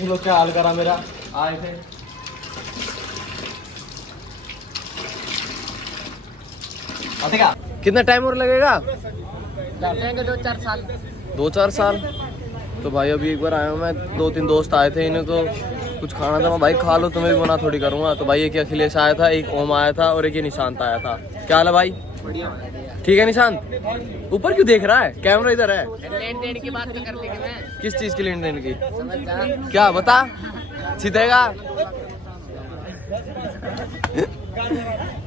लोग क्या हाल करा मेरा आए थे। क्या कितना टाइम और लगेगा? लगेंगे 2-4 साल। 2-4 साल। तो भाई अभी एक बार आया हूँ मैं, 2-3 दोस्त आए थे, इन्हें तो कुछ खाना था। मैं भाई खा लो, तुम्हें भी मना थोड़ी करूँगा। तो भाई एक अखिलेश आया था, एक ओम आया था और एक ये निशांत आया था। क्या हाल है भाई? ठीक है निशांत? ऊपर क्यों देख रहा है? कैमरा इधर है। लेन देन की बात तो कर लेंगे मैं। किस चीज की लेन देन की? समझ जा। क्या बता सीधेगा।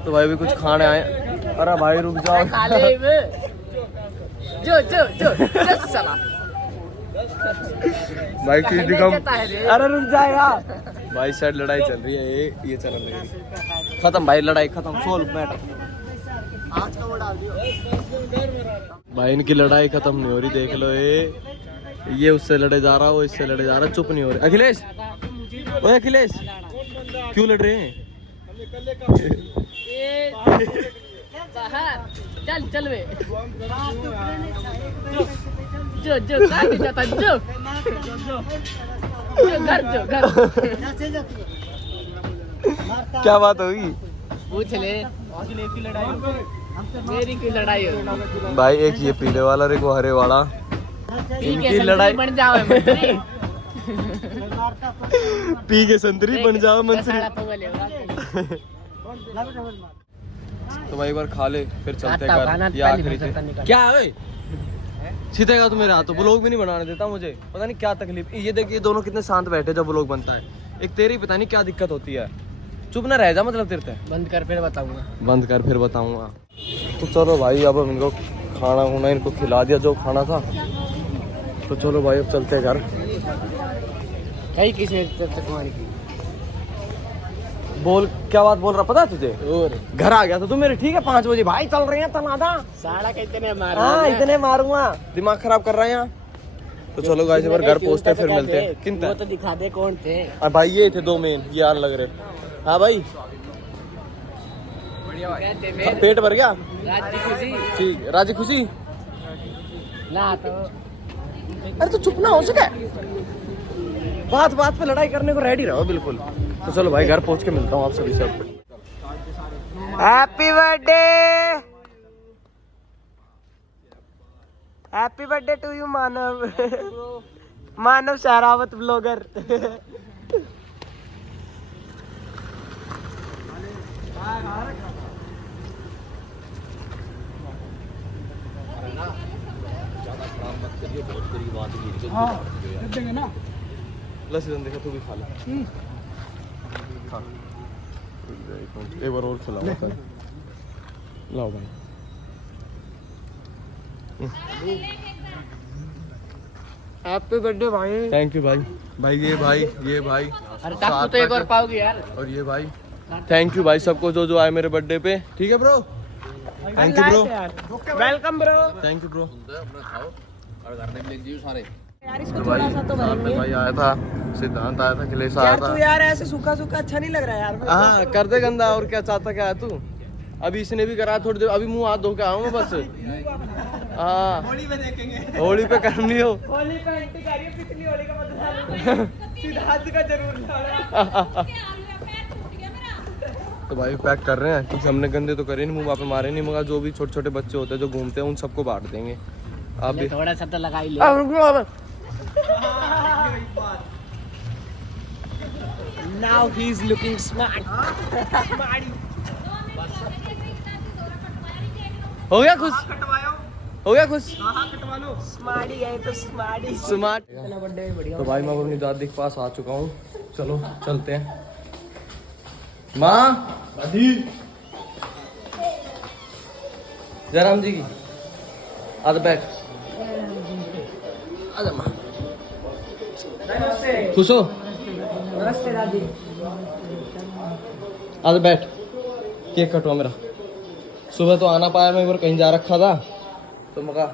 तो भाई भी कुछ खाने आए। अरे भाई रुक जाओ। खा ले बे। जो साला। भाई की दिखम। कहता है रे। अरे रुक जाएगा भाई, शायद लड़ाई चल रही है। ये चल रही है। खत्म भाई, लड़ाई खत्म, सोल्व मैटर। आज का वो डाल दियो। भाई इनकी लड़ाई खत्म नहीं हो रही, देख लो। ये उससे लड़े जा रहा, वो इससे लड़े जा रहा, चुप नहीं हो रहे। अखिलेश, ओए अखिलेश, क्यों लड़ रहे हैं? चल चल वे। जो कहाँ जाता जो घर क्या बात होगी? पूछ ले। मेरी की लड़ाई हो भाई एक ये पीले वाला और एक वो हरे वाला, इनकी लड़ाई। बन जाओ मंत्री। पी के संतरी बन जाओ मंत्री। तो भाई एक बार खा ले फिर चलते घर। ये आखिरी थे। क्या है सीधेगा तो मेरे हाथों ब्लॉग भी नहीं बनाने देता मुझे, पता नहीं क्या तकलीफ। ये देखिए दोनों कितने शांत बैठे जब ब्लॉग बनता है। एक तेरी पता नहीं क्या दिक्कत होती है। चुप ना रह जा, मतलब तेरे से। बंद कर फिर बताऊंगा। बंद कर फिर बताऊंगा। तो चलो भाई अब इनको खाना खुना इनको खिला दिया जो खाना था। तो चलो भाई अब चलते हैं घर। कहीं किसने तुम्हारी की बोल, क्या बात बोल रहा पता है तुझे? और घर आ गया था तू मेरे, ठीक है 5 बजे भाई चल रहे हैं तनादा। साड़ा के इतने मार। हाँ इतने मारूंगा, दिमाग खराब कर रहे हैं यहाँ। तो चलो गाइस एक बार घर पहुंचते फिर मिलते हैं। किन वो तो दिखा दे कौन थे। भाई ये थे 2 मेन, ये यार लग रहे। हाँ भाई पेट भर गया? राजी खुशी ठीक, राजी खुशी ना तो। अरे तो चुप ना हो सके, बात बात पे लड़ाई करने को रेडी रहो बिल्कुल। तो चलो भाई घर पहुंच के मिलता हूँ आप सभी से। Happy birthday, happy birthday to you Manav. Manav Sherawat blogger. Lassi देखा तू भी खा ले। एक बार और खिलाओ। लाओ भाई। हैप्पी बर्थडे भाई। थैंक यू भाई। भाई ये भाई अरे तब तो एक और पाओगे यार। और ये भाई थैंक यू भाई सबको जो आए मेरे बर्थडे पे। ठीक है bro, thank you bro, welcome bro. Thank you bro. यार इसको थोड़ा सा तो भरेंगे। भाई आया था, सिद्धांत आया था, अखिलेश आया था। तू यार ऐसे सूखा सूखा अच्छा नहीं लग रहा यार। हाँ कर दे गंदा, और क्या चाहता क्या है तू? अभी इसने भी करा थोड़ी देर, अभी मुंह हाथ धो के आऊंगा बस। हाँ होली में देखेंगे। होली पे कर लियो। होली पे एंटी करिए, पिछली होली का मतलब सिद्धांत का जरूर। तो भाई पैक कर रहे हैं क्योंकि हमने गंदे तो करे नहीं, मुंह पे मारे नहीं, मगर जो भी छोटे छोटे बच्चे होते हैं जो घूमते हैं उन सबको बांट देंगे। आप भी थोड़ा सा तो लगा ही ले। Now he's looking smart. हो गया खुश? हो गया खुश? स्मार्टी है तो स्मार्टी। स्मार्ट। बर्थडे बढ़िया। तो भाई मैं अपनी दादी के पास आ चुका हूँ, चलो चलते हैं। माँ दादी, जयराम जी की आधा बैठ। आजा माँ, खुश हो? नमस्ते दादी। आजा बैठ, केक कटवा मेरा। सुबह तो आना पाया, मैं एक बार कहीं जा रखा था तो मैं कहा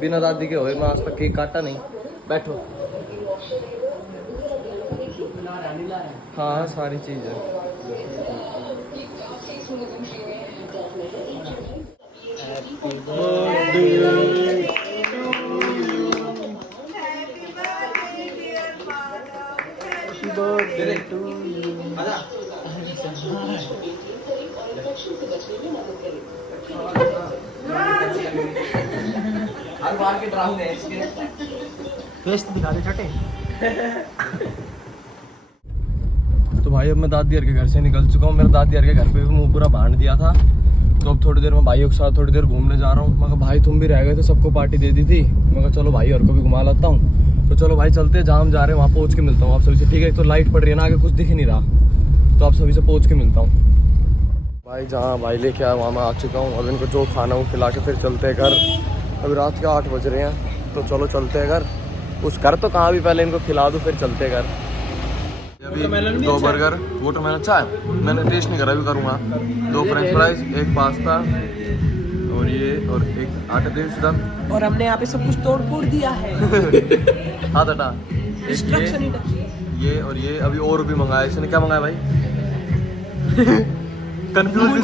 बिना दादी के होए मैं आज तक केक काटा नहीं। बैठो। हाँ सारी चीज है। हैप्पी बर्थडे हर बार के ड्रामे हैं इसके। फेस दिखा दे छोटे। तो भाई अब मैं दादी यार के घर से निकल चुका हूँ। मेरे दादी यार के घर पे भी मुंह पूरा बांध दिया था। तो अब थोड़ी देर में भाइयों के साथ थोड़ी देर घूमने जा रहा हूँ। मैं कहा भाई तुम भी रह गए थे, सबको पार्टी दे दी थी। मैं कहा चलो भाई और को भी घुमा लाता हूँ। तो चलो भाई चलते हैं, जहाँ हम जा रहे हैं वहाँ पहुँच के मिलता हूँ आप सभी से, ठीक है। तो लाइट पड़ रही है ना, आगे कुछ दिख ही नहीं रहा, तो आप सभी से पहुँच के मिलता हूँ। भाई जहाँ भाई लेके आया वहाँ मैं आ चुका हूँ। अब इनको जो खाना वो खिला के फिर चलते हैं घर। अभी रात के 8 बज रहे हैं, तो चलो चलते हैं घर। उस घर तो कहाँ भी, पहले इनको खिला दूँ फिर चलते हैं घर। अभी 2 बर्गर, वाटरमेलन अच्छा है, मैंने टेस्ट नहीं करा, अभी करूँगा। 2 फ्रेंच फ्राइज, 1 पास्ता और ये और 1 आटा दे सीधा। और हमने यहाँ पे सब कुछ तोड़ फोड़ दिया है। हाँ बेटा, ये और ये अभी और भी मंगाया। इसने क्या मंगाया भाई? कंफ्यूज।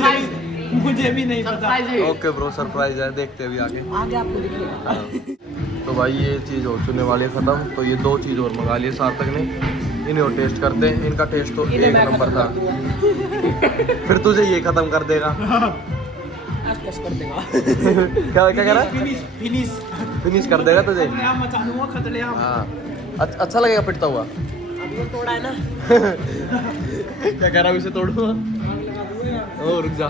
मुझे भी नहीं पता। ओके ब्रो, सरप्राइज है, देखते हैं अभी आगे आपको दिखेगा। तो भाई ये चीज़ हो चुने वाली है ख़त्म। तो ये 2 चीज़ और मंगा लिए सार्थक ने, इन्हें और टेस्ट करते हैं। इनका टेस्ट तो 1 नंबर था। फिर तुझे ये ख़त्म कर देगा। कर देगा। क्या क्या कह रहा है? फिनिश कर देगा तुझे। हाँ, अच्छा लगेगा पिटता हुआ। अभी वो तोड़ा है ना। क्या कह रहा है, उसे तोड़ूंगा? ओ रुक जा,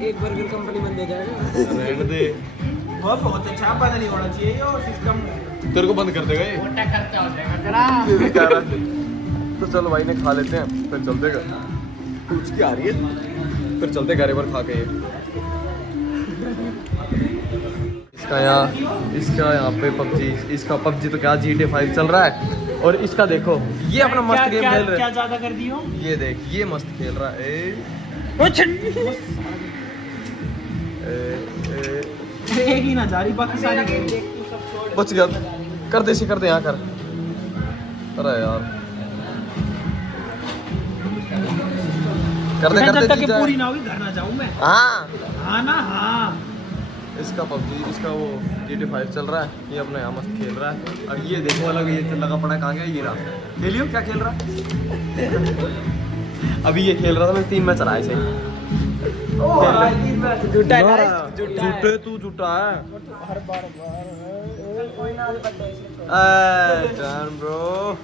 एक बर्गर कंपनी बंद हो जाएगा। रहने दे। बहुत अच्छा, बंद नहीं होना चाहिए ये सिस्टम। तेरे को बंद कर देगा ये। मोटा खर्चा हो जाएगा तेरा। तो चलो भाई ने खा लेते हैं, फिर चलते घर। पूछ के आ रही है, फिर चलते घर पर खा के। इसका यहाँ पे पबजी, इसका पबजी तो क्या GTA 5 चल रहा है। और इसका देखो, ये अपना मस्त गेम खेल रहा है। क्या ज्यादा कर दी हो? ये देख, ये मस्त खेल रहा है। एक ही ना जा रही, बाकी सारी बच गया। कर दे, कर दे, यहाँ कर। अरे यार, कर दे जब तक जीत ये पूरी जाए। ना होगी घर ना जाऊं मैं। हाँ हाँ ना, हाँ। इसका पबजी, इसका वो GTA 5 चल रहा है। ये अपना यहाँ मस्त खेल रहा है। और ये देखो अलग, ये लगा पड़ा कहाँ गया ये रहा। खेलियो, क्या खेल रहा है? अभी ये खेल रहा था, मैं 3 मैच रहा है। झूठा झूठे तू झूठा है। हर बार ब्रो।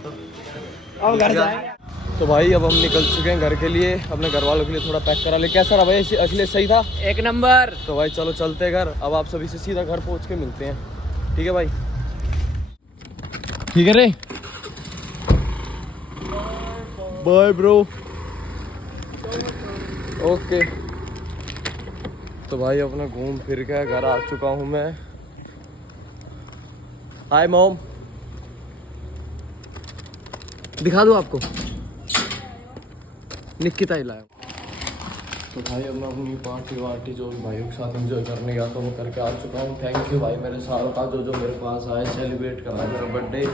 अब घर जाएंगे। तो भाई अब हम निकल चुके हैं घर के लिए। अपने घर वालों के लिए थोड़ा पैक करा ले। कैसा रहा भाई, असली सही था? 1 नंबर। तो भाई चलो चलते हैं घर। अब आप सभी से सीधा घर पहुंच के मिलते हैं, ठीक है भाई? ठीक है रे, बाय ब्रो। ओके। तो भाई अपना घूम फिर के घर आ चुका हूँ मैं। हाय मॉम, दिखा दो आपको, निकिता ही लाया। तो भाई अब मैं अपनी पार्टी वार्टी जो भाइयों के साथ एंजॉय करने गया था वो करके आ चुका हूँ। थैंक यू भाई मेरे साथ का जो मेरे पास आए सेलिब्रेट करना है मेरा बर्थडे।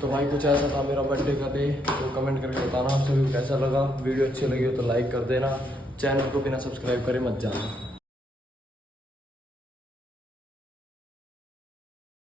तो भाई कुछ ऐसा था मेरा बर्थडे का डे। तो कमेंट करके बताना आप सभी को कैसा लगा। वीडियो अच्छी लगी हो तो लाइक कर देना, चैनल को बिना सब्सक्राइब करे मत जाना।